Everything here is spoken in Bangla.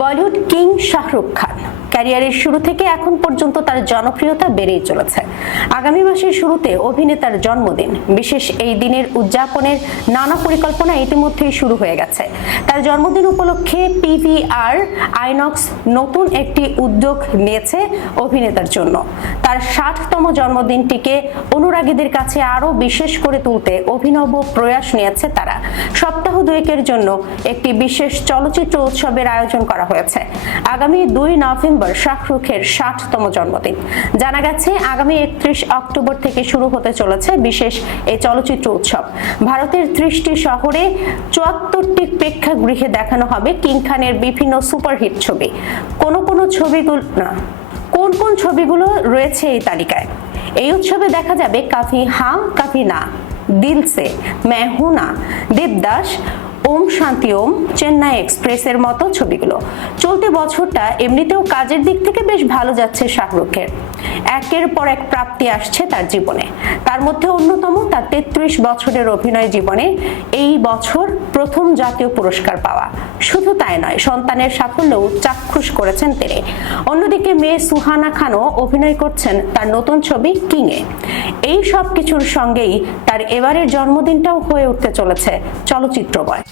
বলিউড কিং শাহরুখ খান। ক্যারিয়ারের শুরু থেকে এখন পর্যন্ত তার জনপ্রিয়তা বেড়েই চলেছে। আগামী মাসের শুরুতে অভিনেতার জন্মদিন। বিশেষ এই দিনের উদযাপনের নানা পরিকল্পনা ইতিমধ্যেই শুরু হয়ে গেছে। তার জন্মদিন উপলক্ষে পিভিআর আইনক্স নতুন একটি উদ্যোগ নিয়েছে অভিনেতার জন্য। তার ষাটতম জন্মদিনটিকে অনুরাগীদের কাছে আরও বিশেষ করে তুলতে অভিনব প্রয়াস নিয়েছে তারা। সপ্তাহ দুয়েকের জন্য একটি বিশেষ চলচ্চিত্র উৎসবের আয়োজন করা হয়েছে। আগামী দুই নভেম্বর শাহরুখের ষাটতম জন্মদিন। জানা গেছে, আগামী একত্রিশ অক্টোবর থেকে শুরু হতে চলেছে বিশেষ এই চলচ্চিত্র উৎসব। ভারতের ত্রিশটি শহরে চুয়াত্তরটি প্রেক্ষাগৃহে দেখানো হবে কিং খানের বিভিন্ন সুপারহিট ছবি। কোন কোন ছবিগুলো, না, কোন কোন ছবিগুলো রয়েছে এই তালিকায়? এই উৎসবে দেখা যাবে কাফি হাঁ কাফি না। दिल से मैं हूँ ना। दीपदास ওম শান্তি ওম, চেন্নাই এক্সপ্রেসের মতো ছবিগুলো। চলতি বছরটা এমনিতেও কাজের দিক থেকে বেশ ভালো যাচ্ছে শাহরুখের। একের পর এক প্রাপ্তি আসছে তার জীবনে। তার মধ্যে অন্যতম তার তেত্রিশ বছরের অভিনয় জীবনে এই বছর প্রথম জাতীয় পুরস্কার পাওয়া। শুধু তাই নয়, সন্তানের সাফল্যও চাক্ষুষ করেছেন তিনি। অন্যদিকে মেয়ে সুহানা খানও অভিনয় করছেন তার নতুন ছবি কিংয়ে। এই সব কিছুর সঙ্গেই তার এবারের জন্মদিনটাও হয়ে উঠতে চলেছে চলচ্চিত্রময়